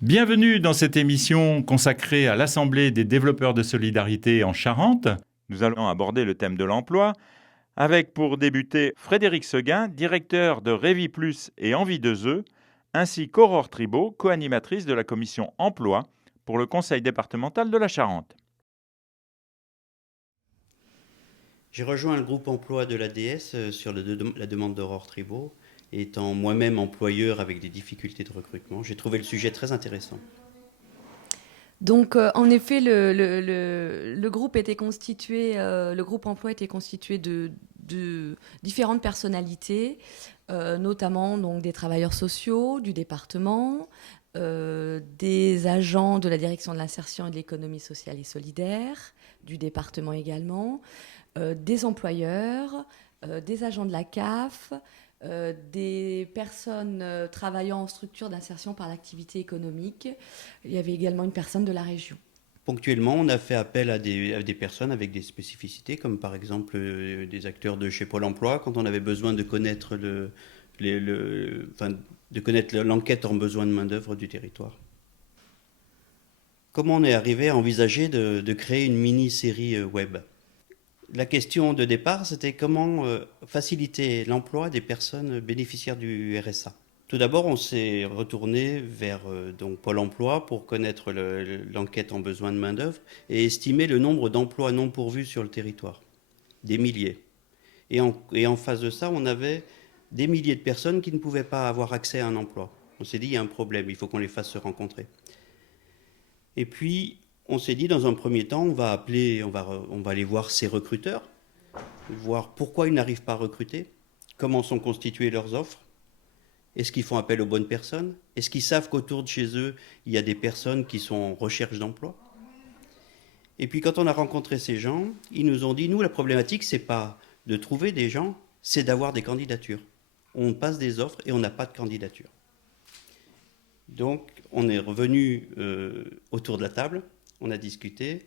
Bienvenue dans cette émission consacrée à l'Assemblée des développeurs de solidarité en Charente. Nous allons aborder le thème de l'emploi avec pour débuter Frédéric Seguin, directeur de Révi Plus et Envie 2E, ainsi qu'Aurore Tribault, co-animatrice de la commission emploi pour le conseil départemental de la Charente. J'ai rejoint le groupe emploi de l'ADS sur la demande d'Aurore Tribault. Étant moi-même employeur avec des difficultés de recrutement, j'ai trouvé le sujet très intéressant. Donc, en effet, le groupe était constitué, le groupe emploi était constitué de différentes personnalités, notamment donc des travailleurs sociaux du département, des agents de la direction de l'insertion et de l'économie sociale et solidaire du département également, des employeurs, des agents de la CAF, des personnes travaillant en structure d'insertion par l'activité économique. Il y avait également une personne de la région. Ponctuellement, on a fait appel à des personnes avec des spécificités, comme par exemple des acteurs de chez Pôle emploi, quand on avait besoin de connaître l'enquête en besoin de main-d'œuvre du territoire. Comment on est arrivé à envisager de créer une mini-série web ? La question de départ, c'était comment faciliter l'emploi des personnes bénéficiaires du RSA. Tout d'abord, on s'est retourné vers donc Pôle emploi pour connaître l'enquête en besoin de main-d'œuvre et estimer le nombre d'emplois non pourvus sur le territoire. Des milliers. Et en face de ça, on avait des milliers de personnes qui ne pouvaient pas avoir accès à un emploi. On s'est dit, il y a un problème, il faut qu'on les fasse se rencontrer. Et puis, on s'est dit, dans un premier temps, on va aller voir ces recruteurs, voir pourquoi ils n'arrivent pas à recruter, comment sont constituées leurs offres, est-ce qu'ils font appel aux bonnes personnes, est-ce qu'ils savent qu'autour de chez eux, il y a des personnes qui sont en recherche d'emploi. Et puis, quand on a rencontré ces gens, ils nous ont dit, nous, la problématique, c'est pas de trouver des gens, c'est d'avoir des candidatures. On passe des offres et on n'a pas de candidature. Donc, on est revenu autour de la table, on a discuté,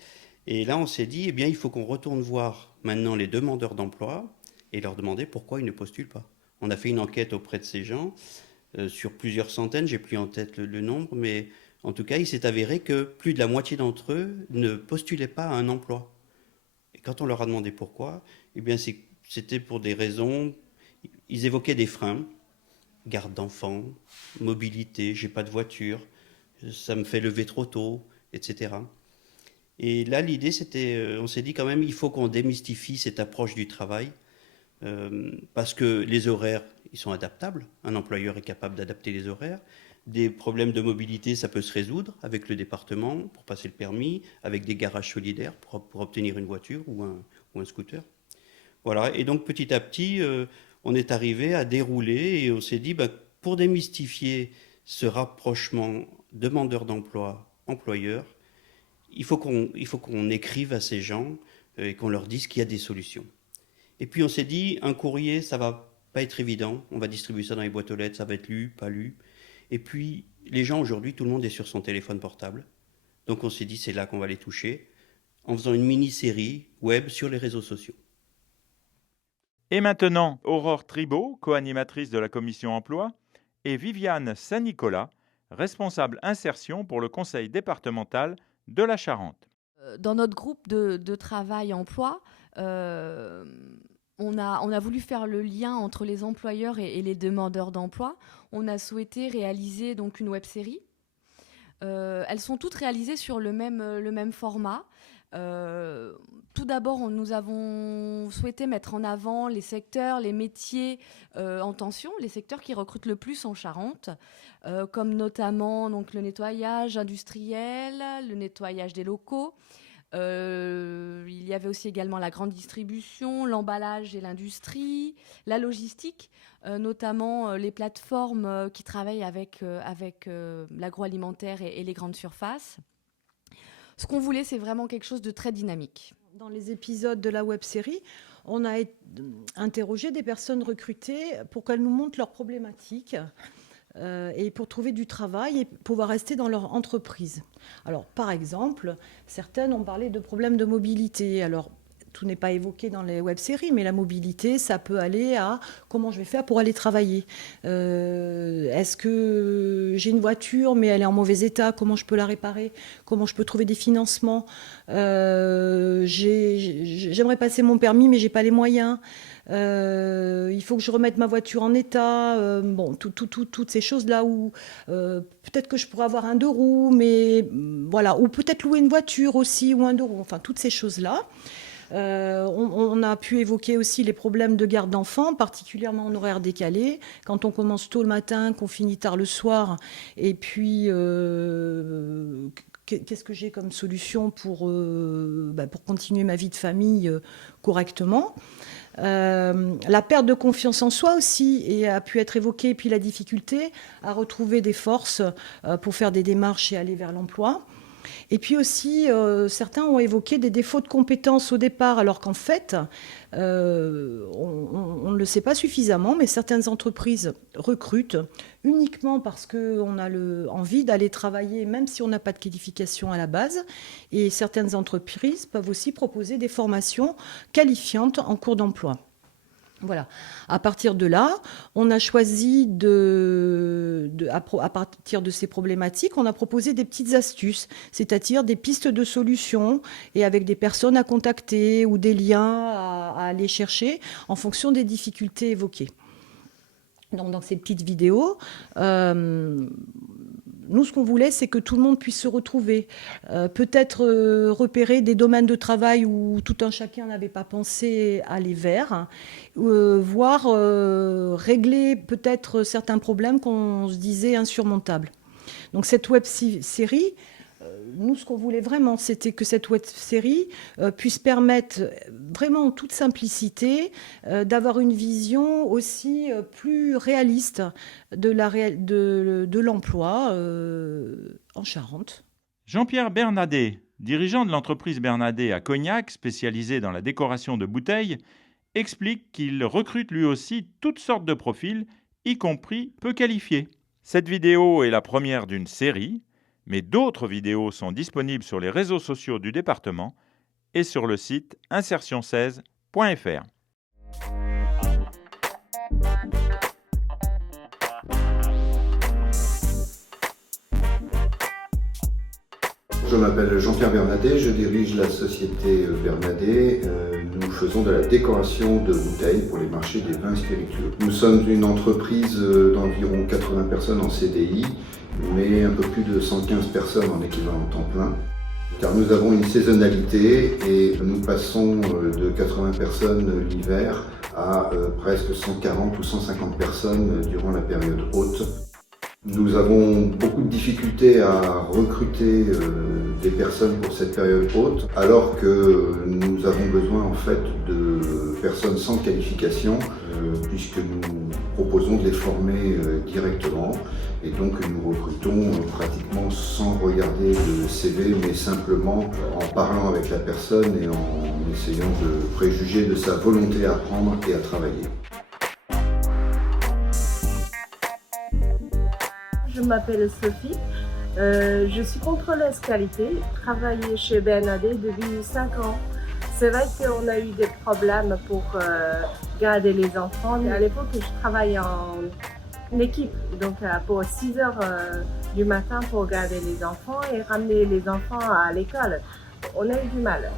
et là on s'est dit, eh bien il faut qu'on retourne voir maintenant les demandeurs d'emploi et leur demander pourquoi ils ne postulent pas. On a fait une enquête auprès de ces gens sur plusieurs centaines, j'ai plus en tête le nombre, mais en tout cas il s'est avéré que plus de la moitié d'entre eux ne postulaient pas à un emploi. Et quand on leur a demandé pourquoi, eh bien c'était pour des raisons, ils évoquaient des freins, garde d'enfants, mobilité, j'ai pas de voiture, ça me fait lever trop tôt, etc. Et là, l'idée, c'était, on s'est dit quand même, il faut qu'on démystifie cette approche du travail, parce que les horaires, ils sont adaptables. Un employeur est capable d'adapter les horaires. Des problèmes de mobilité, ça peut se résoudre avec le département pour passer le permis, avec des garages solidaires pour obtenir une voiture ou un scooter. Voilà. Et donc, petit à petit, on est arrivé à dérouler et on s'est dit, pour démystifier ce rapprochement demandeur d'emploi, employeur, il faut qu'on écrive à ces gens et qu'on leur dise qu'il y a des solutions. Et puis on s'est dit, un courrier, ça va pas être évident. On va distribuer ça dans les boîtes aux lettres, ça va être lu, pas lu. Et puis, les gens aujourd'hui, tout le monde est sur son téléphone portable. Donc on s'est dit, c'est là qu'on va les toucher, en faisant une mini-série web sur les réseaux sociaux. Et maintenant, Aurore Tribault, co-animatrice de la commission emploi, et Viviane Saint-Nicolas, responsable insertion pour le conseil départemental de la Charente. Dans notre groupe de travail emploi, on a voulu faire le lien entre les employeurs et les demandeurs d'emploi. On a souhaité réaliser donc une web-série. Elles sont toutes réalisées sur le même format. Tout d'abord, nous avons souhaité mettre en avant les secteurs, les métiers en tension, les secteurs qui recrutent le plus en Charente, comme notamment donc, le nettoyage industriel, le nettoyage des locaux. Il y avait aussi également la grande distribution, l'emballage et l'industrie, la logistique, notamment les plateformes qui travaillent avec l'agroalimentaire et les grandes surfaces. Ce qu'on voulait, c'est vraiment quelque chose de très dynamique. Dans les épisodes de la web-série, on a interrogé des personnes recrutées pour qu'elles nous montrent leurs problématiques et pour trouver du travail et pouvoir rester dans leur entreprise. Alors, par exemple, certaines ont parlé de problèmes de mobilité. Alors, tout n'est pas évoqué dans les web-séries, mais la mobilité, ça peut aller à comment je vais faire pour aller travailler. Est-ce que j'ai une voiture, mais elle est en mauvais état, comment je peux la réparer? Comment je peux trouver des financements? J'aimerais passer mon permis, mais j'ai pas les moyens. Il faut que je remette ma voiture en état. Bon, toutes ces choses-là où peut-être que je pourrais avoir un 2 roues, mais voilà, ou peut-être louer une voiture aussi, ou un 2 roues, enfin toutes ces choses-là. On a pu évoquer aussi les problèmes de garde d'enfants, particulièrement en horaire décalé, quand on commence tôt le matin, qu'on finit tard le soir, et puis qu'est-ce que j'ai comme solution pour continuer ma vie de famille correctement. La perte de confiance en soi aussi a pu être évoquée, et puis la difficulté à retrouver des forces pour faire des démarches et aller vers l'emploi. Et puis aussi, certains ont évoqué des défauts de compétences au départ, alors qu'en fait, on ne le sait pas suffisamment, mais certaines entreprises recrutent uniquement parce qu'on a envie d'aller travailler, même si on n'a pas de qualification à la base. Et certaines entreprises peuvent aussi proposer des formations qualifiantes en cours d'emploi. Voilà. À partir de là, on a choisi à partir de ces problématiques, on a proposé des petites astuces, c'est-à-dire des pistes de solutions et avec des personnes à contacter ou des liens à aller chercher en fonction des difficultés évoquées. Donc, dans ces petites vidéos, nous, ce qu'on voulait, c'est que tout le monde puisse se retrouver. Peut-être repérer des domaines de travail où tout un chacun n'avait pas pensé aller vers, voire régler peut-être certains problèmes qu'on se disait insurmontables. Donc cette web-série, nous, ce qu'on voulait vraiment, c'était que cette web-série puisse permettre, vraiment en toute simplicité, d'avoir une vision aussi plus réaliste de l'emploi en Charente. Jean-Pierre Bernadet, dirigeant de l'entreprise Bernadet à Cognac, spécialisé dans la décoration de bouteilles, explique qu'il recrute lui aussi toutes sortes de profils, y compris peu qualifiés. Cette vidéo est la première d'une série, mais d'autres vidéos sont disponibles sur les réseaux sociaux du département et sur le site insertion16.fr. Je m'appelle Jean-Pierre Bernadet, je dirige la société Bernadet. Nous faisons de la décoration de bouteilles pour les marchés des vins spiritueux. Nous sommes une entreprise d'environ 80 personnes en CDI, mais un peu plus de 115 personnes en équivalent temps plein. Car nous avons une saisonnalité et nous passons de 80 personnes l'hiver à presque 140 ou 150 personnes durant la période haute. Nous avons beaucoup de difficultés à recruter des personnes pour cette période haute, alors que nous avons besoin en fait de personnes sans qualification, puisque nous proposons de les former directement. Et donc nous recrutons pratiquement sans regarder le CV, mais simplement en parlant avec la personne et en essayant de préjuger de sa volonté à apprendre et à travailler. Je m'appelle Sophie, je suis contrôleuse qualité, je travaille chez Bernadet depuis 5 ans. C'est vrai qu'on a eu des problèmes pour garder les enfants. À l'époque, je travaillais en équipe, donc pour 6 heures du matin pour garder les enfants et ramener les enfants à l'école. On a eu du mal.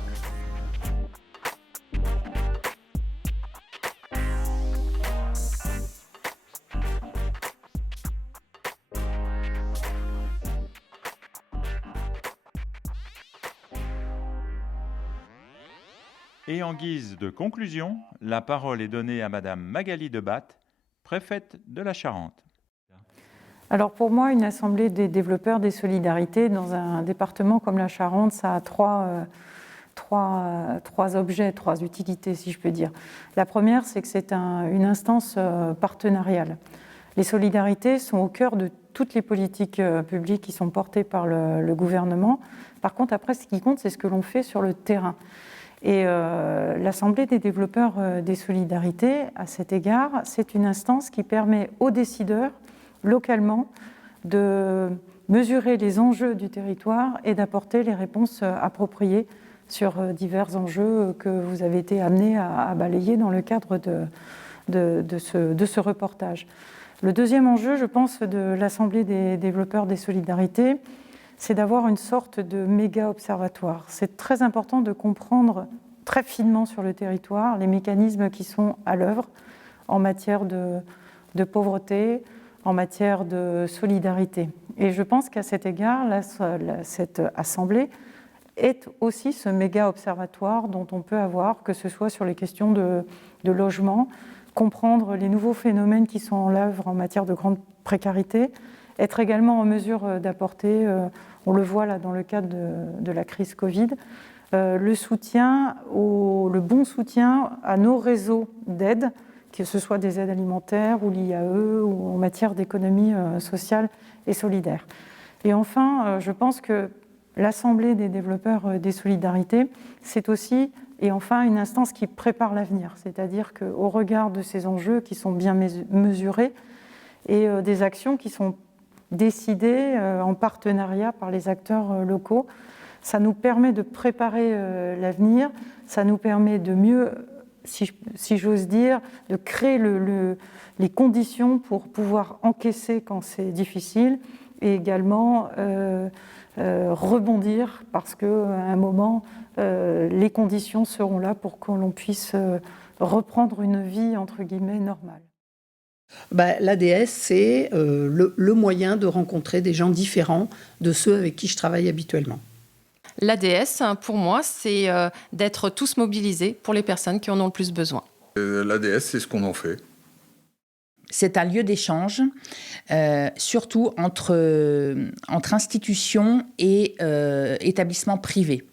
Et en guise de conclusion, la parole est donnée à Madame Magali Debatte, préfète de la Charente. Alors pour moi, une assemblée des développeurs des solidarités dans un département comme la Charente, ça a trois objets, 3 utilités, si je peux dire. La première, c'est que c'est une instance partenariale. Les solidarités sont au cœur de toutes les politiques publiques qui sont portées par le gouvernement. Par contre, après, ce qui compte, c'est ce que l'on fait sur le terrain. Et l'Assemblée des développeurs des solidarités, à cet égard, c'est une instance qui permet aux décideurs, localement, de mesurer les enjeux du territoire et d'apporter les réponses appropriées sur divers enjeux que vous avez été amenés à balayer dans le cadre de ce reportage. Le deuxième enjeu, je pense, de l'Assemblée des développeurs des solidarités, c'est d'avoir une sorte de méga-observatoire. C'est très important de comprendre très finement sur le territoire les mécanismes qui sont à l'œuvre en matière de pauvreté, en matière de solidarité. Et je pense qu'à cet égard, cette Assemblée est aussi ce méga-observatoire dont on peut avoir, que ce soit sur les questions de logement, comprendre les nouveaux phénomènes qui sont en œuvre en matière de grande précarité, être également en mesure d'apporter, on le voit là dans le cadre de la crise Covid, le bon soutien à nos réseaux d'aide, que ce soit des aides alimentaires ou l'IAE ou en matière d'économie sociale et solidaire. Et enfin, je pense que l'Assemblée des développeurs des solidarités, c'est aussi et enfin une instance qui prépare l'avenir, c'est-à-dire qu'au regard de ces enjeux qui sont bien mesurés et des actions qui sont décidées en partenariat par les acteurs locaux, ça nous permet de préparer l'avenir, ça nous permet de mieux, si j'ose dire, de créer les conditions pour pouvoir encaisser quand c'est difficile et également rebondir parce qu'à un moment, les conditions seront là pour que l'on puisse reprendre une vie, entre guillemets, normale. L'ADS, c'est le moyen de rencontrer des gens différents de ceux avec qui je travaille habituellement. L'ADS, pour moi, c'est d'être tous mobilisés pour les personnes qui en ont le plus besoin. L'ADS, c'est ce qu'on en fait. C'est un lieu d'échange, surtout entre institutions et établissements privés.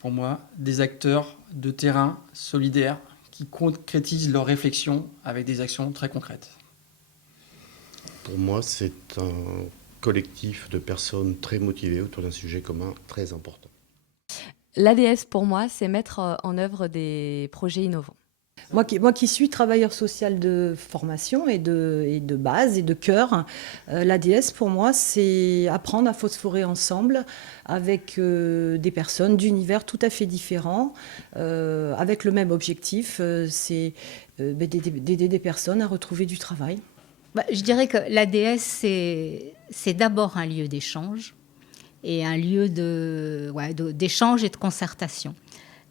Pour moi, des acteurs de terrain solidaires qui concrétisent leurs réflexions avec des actions très concrètes. Pour moi, c'est un collectif de personnes très motivées autour d'un sujet commun très important. L'ADS, pour moi, c'est mettre en œuvre des projets innovants. Moi qui suis travailleur social de formation et de base et de cœur, l'ADS pour moi c'est apprendre à phosphorer ensemble avec des personnes d'univers tout à fait différents, avec le même objectif, c'est d'aider des personnes à retrouver du travail. Je dirais que l'ADS c'est d'abord un lieu d'échange et un lieu d'échange et de concertation.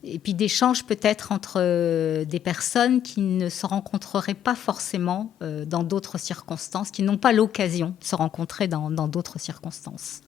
Et puis d'échanges peut-être entre des personnes qui ne se rencontreraient pas forcément dans d'autres circonstances, qui n'ont pas l'occasion de se rencontrer dans d'autres circonstances.